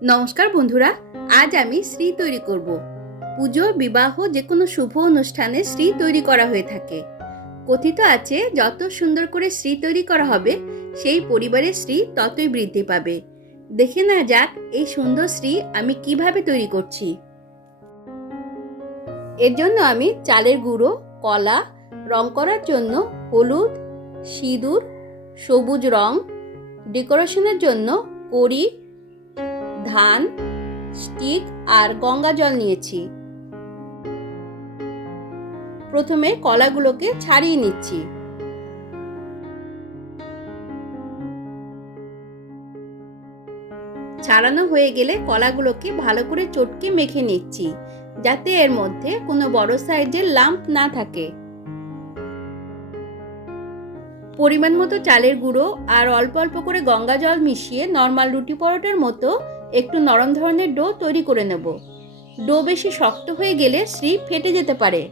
नमस्कार बंधुरा आज आमी श्री तैरी करब। पुजो विवाह जे कोनो शुभ अनुष्ठाने श्री तैरी करा हये थाके। कथित आछे जत सुंदर करे श्री तैरी करा हबे सेई परिवारेर श्री ततई बृद्धि पाबे। देखे ना जाक एई सुंदर श्री आमी किभाबे तैरी करछि। एर जोन्नो आमी चालेर गुड़ो, कला, रंग करार जोन्नो हलुद, सिঁদুর, सबुज रंग, डेकोरेशनेर जोन्नो कड़ी, धान, स्टिक और गंगा जल निয়েছি। प्रथमे कलागुलोके ছাড়িয়ে নিচ্ছি। ছাড়ানো হয়ে গেলে কলাগুলোকে ভালো করে চটকে মেখে নিচ্ছি যাতে এর মধ্যে কোনো বড় সাইজের লাম্প না থাকে। পরিমাণ মতো চালের গুঁড়ো আর অল্প অল্প করে গঙ্গা জল মিশিয়ে নরমাল রুটি পরোটার মতো একটু নরম ধরনের ডো তৈরি করে নেব। ডো বেশি শক্ত হয়ে গেলে শ্রী ফেটে যেতে পারে।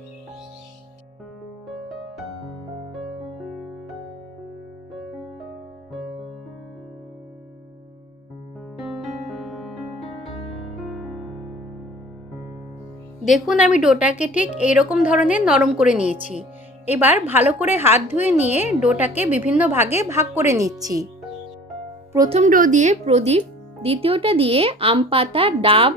দেখুন আমি ডোটাকে ঠিক এইরকম ধরনের নরম করে নিয়েছি। এবার ভালো করে হাত ধুয়ে নিয়ে ডোটাকে বিভিন্ন ভাগে ভাগ করে নিচ্ছি। প্রথম ডো দিয়ে প্রদীপ, দ্বিতীয়টা দিয়ে আম পাতা, ডাব,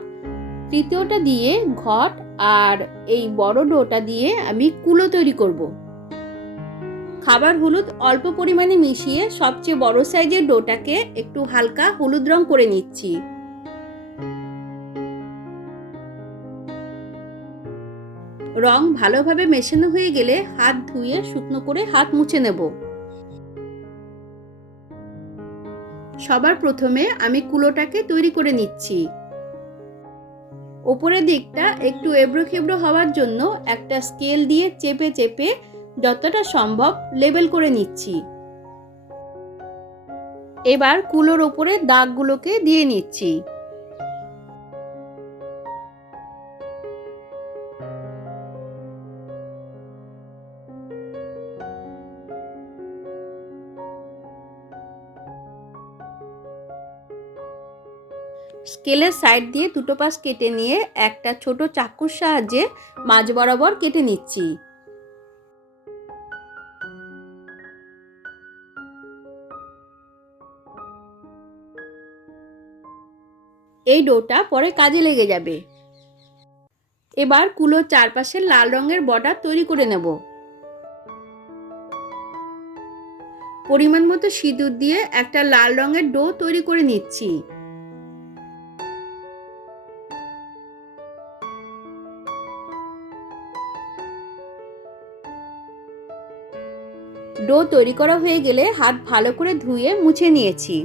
তৃতীয়টা দিয়ে ঘট আর এই বড় ডোটা দিয়ে আমি কুলো তৈরি করব। খাবার হলুদ অল্প পরিমাণে মিশিয়ে সবচেয়ে বড় সাইজের ডোটাকে একটু হালকা হলুদ রং করে নিচ্ছি। রং ভালোভাবে মেশানো হয়ে গেলে হাত ধুয়ে শুকনো করে হাত মুছে নেব। সবার প্রথমে আমি কুলোটাকে তৈরি করে নিচ্ছি। উপরের দিকটা একটু এবড়ো খেবড়ো হওয়ার জন্য একটা স্কেল দিয়ে চেপে চেপে যতটা সম্ভব লেবেল করে নিচ্ছি। এবার কুলোর উপরে দাগগুলোকে দিয়ে নিচ্ছি। স্কেলের সাইড দিয়ে দুটো পাশ কেটে নিয়ে একটা ছোট চাকুর সাহায্যে মাঝ বরাবর কেটে নিচ্ছি। এই ডোটা পরে কাজে লেগে যাবে। এবার কুলোর চারপাশে লাল রঙের বর্ডার তৈরি করে নেব। পরিমাণ মতো সিঁদুর দিয়ে একটা লাল রঙের ডো তৈরি করে নিচ্ছি। ডো তৈরি করা হয়ে গেলে হাত ভালো করে ধুয়ে মুছে নিয়েছি।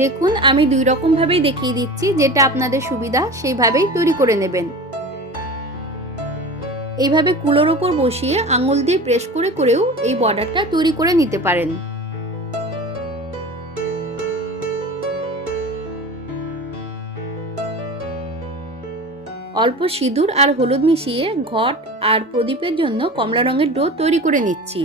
দেখুন আমি দুই রকম ভাবেই দেখিয়ে দিচ্ছি, যেটা আপনাদের সুবিধা সেইভাবেই তৈরি করে নেবেন। এইভাবে কুলোর ওপর বসিয়ে আঙুল দিয়ে প্রেস করে করেও এই বর্ডারটা তৈরি করে নিতে পারেন। অল্প সিঁদুর আর হলুদ মিশিয়ে ঘট আর প্রদীপের জন্য কমলা রঙের ডো তৈরি করে নিচ্ছি।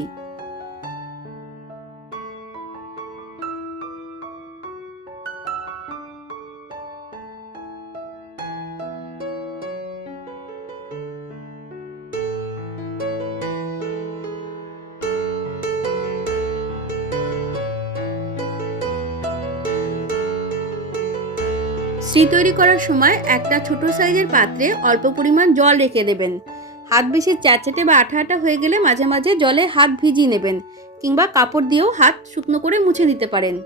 শ্রী তৈরি করার সময় একটা ছোট সাইজের পাত্রে অল্প পরিমাণ জল রেখে দেবেন। হাত বেশি চ্যাটচ্যাটে বা আঠা আঠা হয়ে গেলে মাঝে মাঝে জলে হাত ভিজিয়ে নেবেন, কিংবা কাপড় দিয়েও হাত শুকনো করে মুছে দিতে পারেন।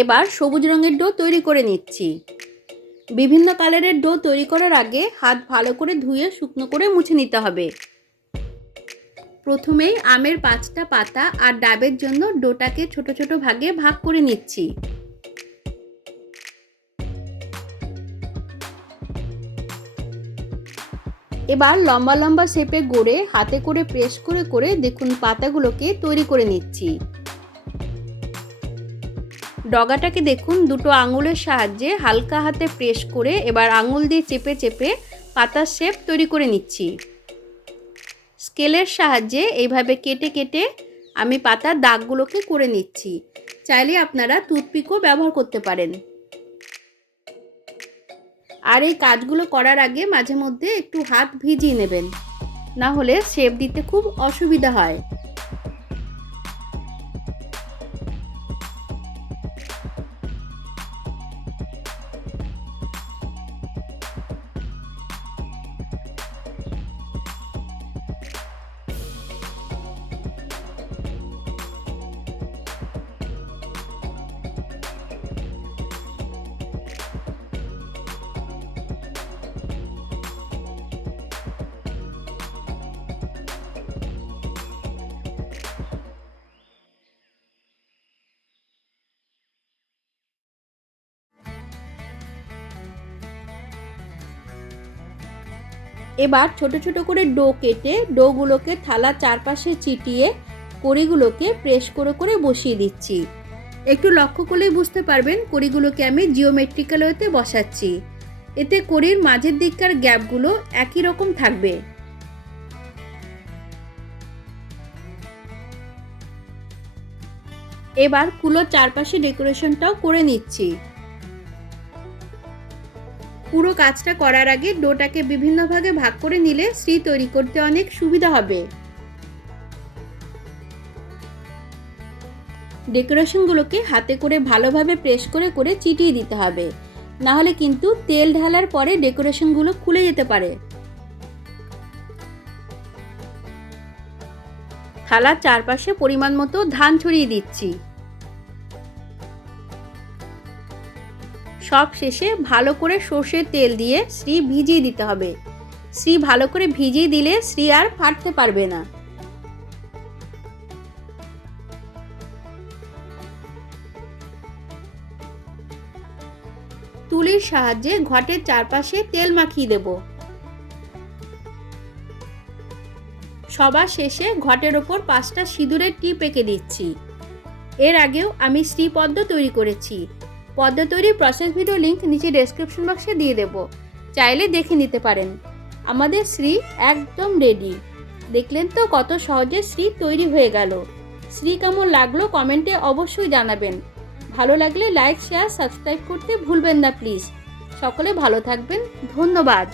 এবার সবুজ রঙের ডো তৈরি করে নিচ্ছি। বিভিন্ন কালারের ডো তৈরি করার আগে হাত ভালো করে ধুয়ে শুকনো করে মুছে নিতে হবে। প্রথমেই আমের 5টা পাতা আর ডাবের জন্য ডোটাকে ছোট ছোট ভাগে ভাগ করে নিচ্ছি। এবার লম্বা লম্বা শেপে গড়ে হাতে করে প্রেস করে করে দেখুন পাতাগুলোকে তৈরি করে নিচ্ছি। ডগাটাকে দেখুন দুটো আঙুলের সাহায্যে হালকা হাতে প্রেস করে এবার আঙুল দিয়ে চেপে চেপে পাতার শেপ তৈরি করে নিচ্ছি। স্কেলের সাহায্যে এইভাবে কেটে কেটে আমি পাতার দাগগুলোকে করে নিচ্ছি। চাইলে আপনারা টুথপিকও ব্যবহার করতে পারেন। আর এই কাজগুলো করার আগে মাঝে মধ্যে একটু হাত ভিজিয়ে নেবেন, না হলে শেপ দিতে খুব অসুবিধা হয়। এবার ছোট ছোট করে ডো কেটে ডোগুলোকে থালার চারপাশে চিটিয়ে কড়িগুলোকে প্রেস করে করে বসিয়ে দিচ্ছি। একটু লক্ষ্য করলেই বুঝতে পারবেন কড়িগুলোকে আমি জিওমেট্রিক্যাল ওয়েতে বসাচ্ছি। এতে কড়ির মাঝের দিককার গ্যাপগুলো একই রকম থাকবে। এবার কুলোর চারপাশে ডেকোরেশনটাও করে নিচ্ছি। পুরো কাজটা করার আগে ডোটাকে বিভিন্ন ভাগে ভাগ করে নিলে শ্রী তৈরি করতে অনেক সুবিধা হবে। ডেকোরেশনগুলোকে হাতে করে ভালোভাবে প্রেস করে করে চিটিয়ে দিতে হবে, না হলে কিন্তু তেল ঢালার পরে ডেকোরেশনগুলো খুলে যেতে পারে। থালার চারপাশে পরিমাণ মতো ধান ছড়িয়ে দিচ্ছি। সব শেষে ভালো করে সর্ষের তেল দিয়ে শ্রী ভিজিয়ে দিতে হবে। শ্রী ভালো করে ভিজিয়ে দিলে শ্রী আর ফাটতে পারবে না। তুলির সাহায্যে ঘটের চারপাশে তেল মাখিয়ে দেব। সবার শেষে ঘটের ওপর 5টা সিঁদুরের টিপ এঁকে দিচ্ছি। এর আগেও আমি শ্রীপদ্ম তৈরি করেছি। পদ্ম তৈরির প্রসেস ভিডিও লিংক নিচে ডেসক্রিপশন বক্সে দিয়ে দেব, চাইলে দেখে নিতে পারেন। আমাদের শ্রী একদম রেডি। দেখলেন তো কত সহজে শ্রী তৈরি হয়ে গেল। শ্রী কেমন লাগলো কমেন্টে অবশ্যই জানাবেন। ভালো লাগলে লাইক শেয়ার সাবস্ক্রাইব করতে ভুলবেন না প্লিজ। সকলে ভালো থাকবেন। ধন্যবাদ।